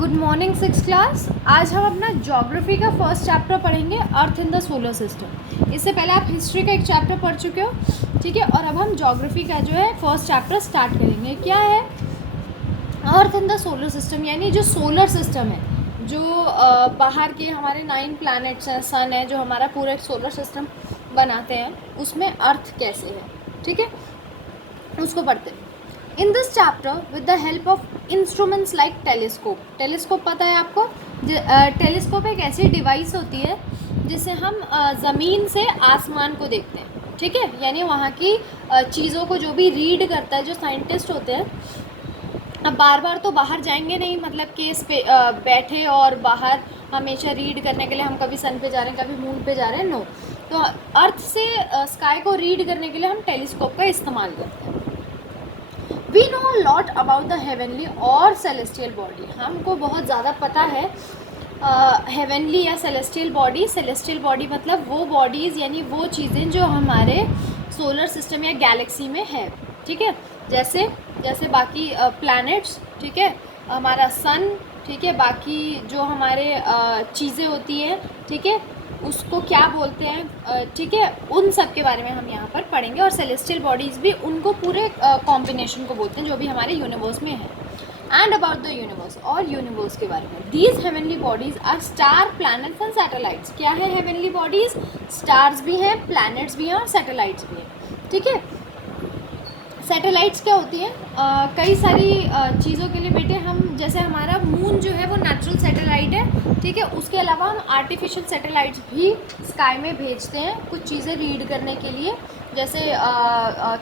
Good morning six class. आज हम अपना ज्योग्राफी का फर्स्ट चैप्टर पढ़ेंगे, अर्थ इन द सोलर सिस्टम। इससे पहले आप हिस्ट्री का एक चैप्टर पढ़ चुके हो, ठीक है। और अब हम ज्योग्राफी का जो है फर्स्ट चैप्टर स्टार्ट करेंगे। क्या है अर्थ इन द सोलर सिस्टम? यानी जो सोलर सिस्टम है, जो बाहर के हमारे 9 प्लैनेट्स हैं, सन है, जो हमारा पूरा सोलर सिस्टम बनाते हैं, उसमें अर्थ कैसे है, ठीक है, उसको पढ़ते हैं। In this chapter with the help of instruments like telescope. Telescope पता है आपको? टेलीस्कोप एक ऐसी डिवाइस होती है जिससे हम ज़मीन से आसमान को देखते हैं, ठीक है। यानी वहाँ की चीज़ों को जो भी रीड करता है, जो साइंटिस्ट होते हैं, अब बार बार तो बाहर जाएंगे नहीं, मतलब केस पे बैठे और बाहर हमेशा रीड करने के लिए हम कभी सन पे जा रहे हैं, कभी मून पे जा रहे हैं, नो। तो अर्थ से स्काई को रीड करने के लिए हम टेलीस्कोप का इस्तेमाल करते हैं। We know lot about the heavenly और सेलेस्टियल बॉडी। हमको बहुत ज़्यादा पता है हेवनली या सेलेस्टियल बॉडी। सेलेस्टियल बॉडी मतलब वो बॉडीज़, यानी वो चीज़ें जो हमारे सोलर सिस्टम या गैलेक्सी में है, ठीक है। जैसे जैसे बाकी प्लैनेट्स, ठीक है, हमारा सन, ठीक है, बाकी जो हमारे चीज़ें होती हैं, ठीक है, उसको क्या बोलते हैं, ठीक है, उन सब के बारे में हम यहाँ पर पढ़ेंगे। और सेलेस्टियल बॉडीज़ भी उनको पूरे कॉम्बिनेशन को बोलते हैं जो भी हमारे यूनिवर्स में है। एंड अबाउट द यूनिवर्स, और यूनिवर्स के बारे में। These heavenly bodies are star, planets and satellites. क्या है हेवनली बॉडीज़? स्टार्स भी हैं, प्लैनेट्स भी हैं और सैटेलाइट्स भी हैं, ठीक है। सैटेलाइट्स क्या होती हैं? कई सारी चीज़ों के लिए बेटे, हम जैसे हमारा मून जो है वो नेचुरल सैटेलाइट है, ठीक है। उसके अलावा हम आर्टिफिशियल सैटेलाइट्स भी स्काई में भेजते हैं कुछ चीज़ें रीड करने के लिए। जैसे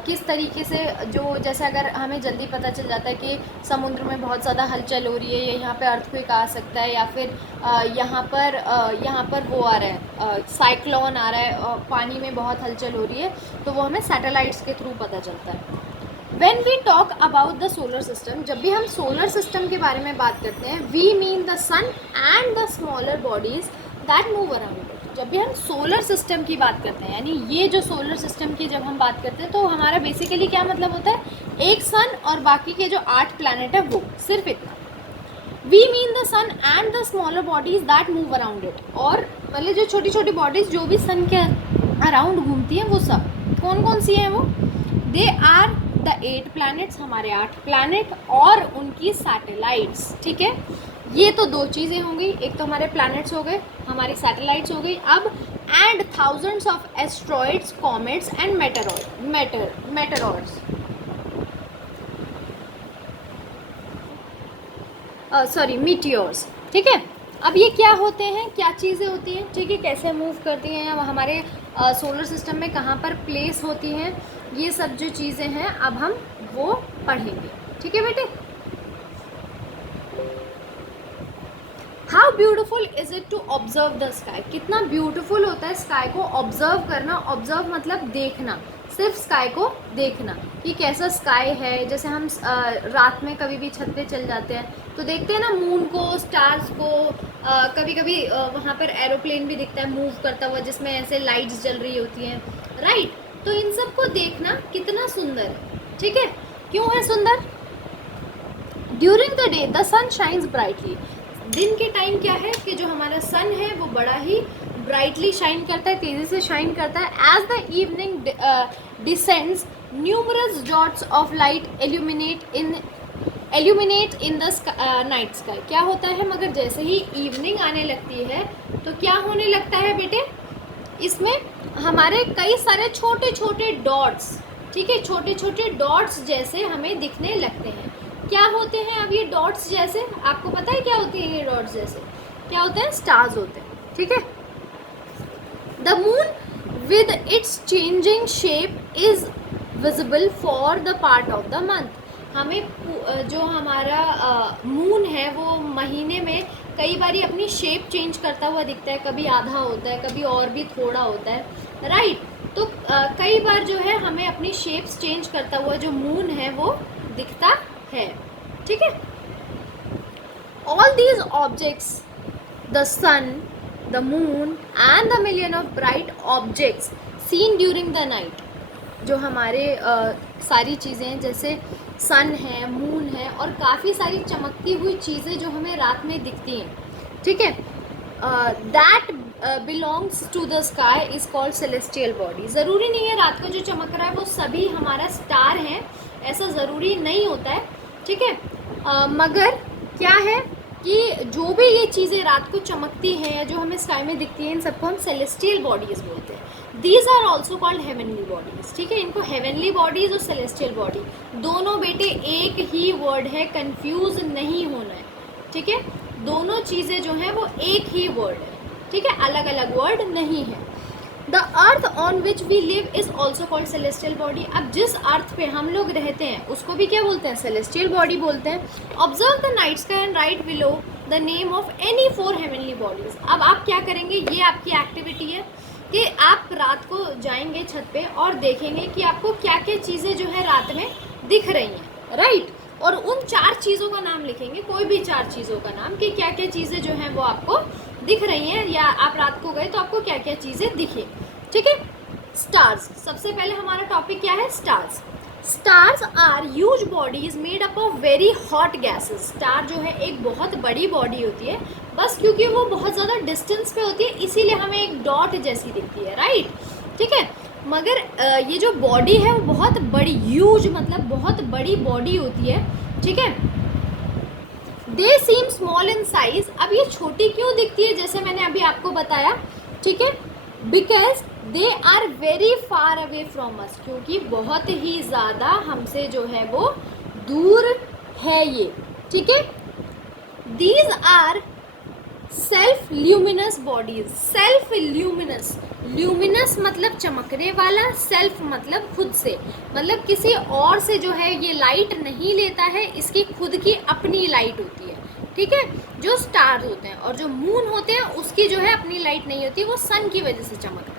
किस तरीके से, जो जैसे अगर हमें जल्दी पता चल जाता है कि समुद्र में बहुत ज़्यादा हलचल हो रही है, या यहाँ पे अर्थक्वेक आ सकता है, या फिर यहाँ पर वो आ रहा है, साइक्लोन आ रहा है, पानी में बहुत हलचल हो रही है, तो वो हमें सैटेलाइट्स के थ्रू पता चलता है। When we talk about the solar system, जब भी हम सोलर सिस्टम के बारे में बात करते हैं, we mean the sun and the smaller bodies that move around it। जब भी हम सोलर सिस्टम की बात करते हैं, यानी ये जो सोलर सिस्टम की जब हम बात करते हैं, तो हमारा बेसिकली क्या मतलब होता है? एक सन और बाकी के जो 8 प्लैनेट है, वो सिर्फ इतना। We mean the sun and the smaller bodies that move around it। और मतलब जो छोटी छोटी बॉडीज जो भी सन के अराउंड घूमती हैं, वो सब कौन कौन सी हैं? वो दे आर द 8 प्लैनेट्स, हमारे 8 प्लैनेट और उनकी सैटेलाइट्स, ठीक है। ये तो दो चीज़ें होंगी, एक तो हमारे प्लैनेट्स हो गए, हमारी सैटेलाइट्स हो गई। अब and thousands of asteroids, comets and meteoroids, meteors, ठीक है। अब ये क्या होते हैं, क्या चीज़ें होती हैं, ठीक है, कैसे मूव करती हैं, हमारे सोलर सिस्टम में कहाँ पर प्लेस होती हैं, ये सब जो चीज़ें हैं अब हम वो पढ़ेंगे, ठीक है बेटे। How beautiful is it to observe the sky. कितना ब्यूटिफुल होता है स्काई को ऑब्जर्व करना। ऑब्जर्व मतलब देखना, सिर्फ स्काई को देखना कि कैसा स्काई है। जैसे हम रात में कभी भी छत पे चल जाते हैं तो देखते हैं ना मून को, स्टार्स को, कभी कभी वहाँ पर एरोप्लेन भी दिखता है मूव करता हुआ, जिसमें ऐसे लाइट्स जल रही होती हैं, राइट। तो इन सब को देखना कितना सुंदर है, ठीक है। क्यों है सुंदर? During the day the sun shines brightly. दिन के टाइम क्या है कि जो हमारा सन है वो बड़ा ही ब्राइटली शाइन करता है, तेज़ी से शाइन करता है। As the evening descends numerous dots of light illuminate in the night sky. क्या होता है, मगर जैसे ही इवनिंग आने लगती है तो क्या होने लगता है बेटे? इसमें हमारे कई सारे छोटे छोटे डॉट्स, ठीक है, छोटे छोटे डॉट्स जैसे हमें दिखने लगते हैं। क्या होते हैं अब ये डॉट्स जैसे? आपको पता है क्या होती है ये डॉट्स जैसे? क्या होते हैं? स्टार्स होते हैं, ठीक है। The moon with its changing shape is visible for the part of the month. हमें जो हमारा मून है वो महीने में कई बारी अपनी शेप चेंज करता हुआ दिखता है। कभी आधा होता है, कभी और भी थोड़ा होता है, राइट। तो कई बार जो है हमें अपनी शेप्स चेंज करता हुआ जो मून है वो दिखता है, ठीक है। All these objects, the sun, the moon and the million of bright objects seen during the night, जो हमारे सारी चीज़ें, जैसे सन है, मून है और काफ़ी सारी चमकती हुई चीज़ें जो हमें रात में दिखती हैं, ठीक है, that belongs to the sky is called celestial body. ज़रूरी नहीं है रात को जो चमक रहा है वो सभी हमारा स्टार है, ऐसा ज़रूरी नहीं होता है, ठीक है, मगर क्या है कि जो भी ये चीज़ें रात को चमकती हैं या जो हमें स्काई में दिखती हैं, इन सबको हम सेलेस्टियल बॉडीज़ बोलते हैं। These are also called heavenly bodies, ठीक है, इनको हेवनली बॉडीज़ और सेलेस्टियल बॉडी दोनों बेटे एक ही वर्ड है, कंफ्यूज नहीं होना है, ठीक है, दोनों चीज़ें जो हैं वो एक ही वर्ड है, ठीक है, अलग अलग वर्ड नहीं है। The earth on which we live is also called celestial body. अब जिस अर्थ पे हम लोग रहते हैं उसको भी क्या बोलते हैं, सेलेस्टियल बॉडी बोलते हैं। Observe the night sky and right below the name of any 4 heavenly bodies. अब आप क्या करेंगे, ये आपकी एक्टिविटी है कि आप रात को जाएंगे छत पे और देखेंगे कि आपको क्या क्या चीज़ें जो है रात में दिख रही हैं, राइट, और उन 4 चीज़ों का नाम लिखेंगे, कोई भी 4 चीज़ों का नाम, कि क्या क्या चीज़ें जो हैं वो आपको दिख रही हैं, या आप रात को गए तो आपको क्या क्या चीज़ें दिखी, ठीक है। स्टार्स, सबसे पहले हमारा टॉपिक क्या है, stars. Stars are huge bodies made up of very hot gases. Star जो है एक बहुत बड़ी बॉडी होती है, बस क्योंकि वो बहुत ज़्यादा डिस्टेंस पे होती है इसीलिए हमें एक डॉट जैसी दिखती है, राइट, ठीक है, मगर ये जो बॉडी है वो बहुत बड़ी, ह्यूज मतलब बहुत बड़ी बॉडी होती है, ठीक है। दे सीम स्मॉल इन साइज। अब ये छोटी क्यों दिखती है, जैसे मैंने अभी आपको बताया, ठीक है, because they are very far away from us, क्योंकि बहुत ही ज़्यादा हमसे जो है वो दूर है ये, ठीक है। These are self luminous bodies. Self luminous, luminous मतलब चमकने वाला, सेल्फ मतलब खुद से, मतलब किसी और से जो है ये लाइट नहीं लेता है, इसकी खुद की अपनी लाइट होती है, ठीक है, जो स्टार्स होते हैं, और जो मून होते हैं उसकी जो है अपनी लाइट नहीं होती, वो सन की वजह से चमकता है।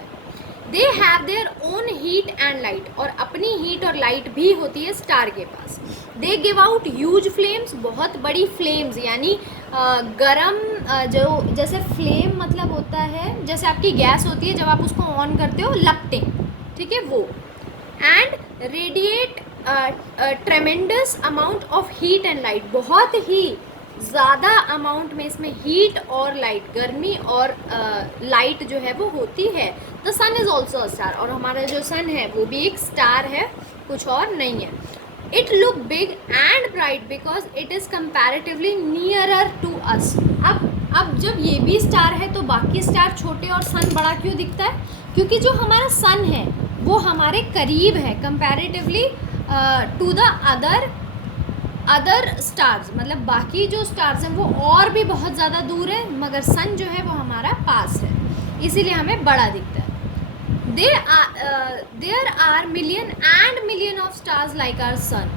They have their own heat and light, और अपनी हीट और लाइट भी होती है स्टार के पास। They give out huge flames, बहुत बड़ी फ्लेम्स, यानी गरम, जो जैसे फ्लेम मतलब होता है जैसे आपकी गैस होती है, जब आप उसको ऑन करते हो लपटें, ठीक है, वो। And radiate ट्रेमेंडस amount of heat and light, बहुत ही ज़्यादा अमाउंट में इसमें हीट और लाइट, गर्मी और लाइट जो है वो होती है। The sun is also a star, और हमारा जो सन है वो भी एक स्टार है, कुछ और नहीं है। It look big and bright because it is comparatively nearer to us. अब जब ये भी स्टार है तो बाकी स्टार छोटे और सन बड़ा क्यों दिखता है, क्योंकि जो हमारा सन है वो हमारे करीब है comparatively to the other stars, मतलब बाकी जो स्टार्स हैं वो और भी बहुत ज़्यादा दूर है, मगर सन जो है वो हमारा पास है, इसीलिए हमें बड़ा दिखता है। There are million and million of stars like our sun.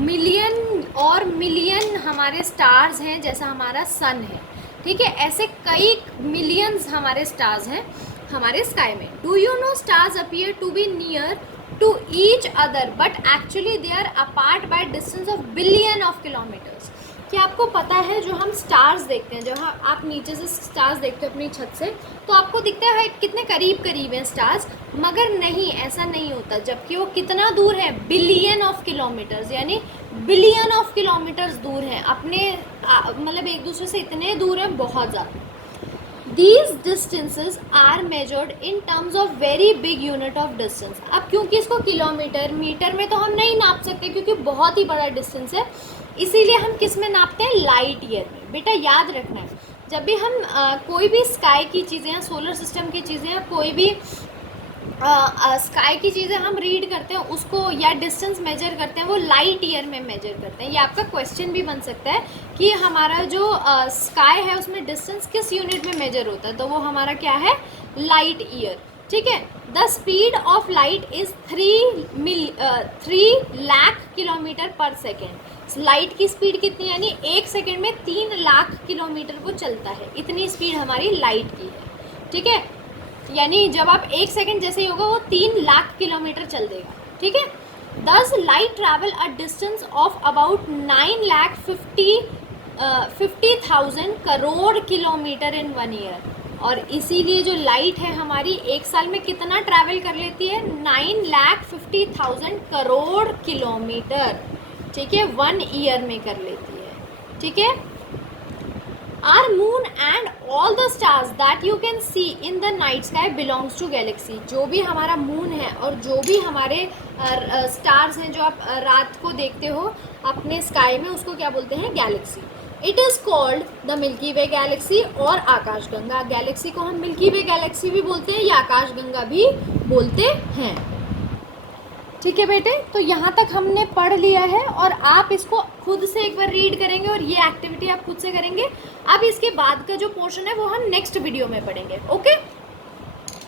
Million और मिलियन हमारे स्टार्स हैं जैसा हमारा सन है, ठीक है, ऐसे कई मिलियंस हमारे स्टार्स हैं हमारे स्काई में। Do you know stars appear to be near to each other but actually they are apart by distance of billion of kilometers। क्या आपको पता है जो हम स्टार्स देखते हैं, जब आप नीचे से स्टार्स देखते हो अपनी छत से, तो आपको दिखता है कितने करीब करीब हैं स्टार्स, मगर नहीं, ऐसा नहीं होता, जबकि वो कितना दूर है, बिलियन ऑफ किलोमीटर्स, यानी बिलियन ऑफ किलोमीटर्स दूर हैं अपने, मतलब एक दूसरे से इतने दूर हैं, बहुत ज़्यादा। These distances are measured in terms of very big unit of distance। अब क्योंकि इसको किलोमीटर, मीटर में तो हम नहीं नाप सकते क्योंकि बहुत ही बड़ा डिस्टेंस है, इसीलिए हम किस में नापते हैं, लाइट ईयर में। बेटा याद रखना है, जब भी हम कोई भी स्काई की चीज़ें या सोलर सिस्टम की चीज़ें या कोई भी स्काई की चीज़ें हम रीड करते हैं उसको, या डिस्टेंस मेजर करते हैं, वो लाइट ईयर में मेजर करते हैं। ये आपका क्वेश्चन भी बन सकता है कि हमारा जो स्काई है उसमें डिस्टेंस किस यूनिट में मेजर होता है, तो वो हमारा क्या है, लाइट ईयर, ठीक है। The speed of light is 3 lakh kilometre पर सेकेंड। लाइट की स्पीड कितनी, यानी 1 सेकेंड में 3 लाख किलोमीटर को चलता है, इतनी स्पीड हमारी लाइट की है, ठीक है, यानी जब आप 1 सेकेंड जैसे ही होगा वो 3 लाख किलोमीटर चल देगा, ठीक है। दस light travel a distance of about 9,50,000 crore kilometre in 1 year, और इसीलिए जो लाइट है हमारी 1 साल में कितना ट्रैवल कर लेती है, 9,50,000 करोड़ किलोमीटर, ठीक है, 1 ईयर में कर लेती है, ठीक है। Our moon and all the stars that you can see in the night sky belongs to galaxy। जो भी हमारा मून है और जो भी हमारे स्टार्स हैं जो आप रात को देखते हो अपने स्काई में, उसको क्या बोलते हैं? Galaxy. It is called the milky way Galaxy और आकाशगंगा। गैलेक्सी को हम मिल्की वे गैलेक्सी भी बोलते हैं या आकाशगंगा भी बोलते हैं, ठीक है बेटे। तो यहाँ तक हमने पढ़ लिया है और आप इसको खुद से एक बार रीड करेंगे और ये एक्टिविटी आप खुद से करेंगे। अब इसके बाद का जो पोर्शन है वो हम नेक्स्ट वीडियो में पढ़ेंगे, ओके।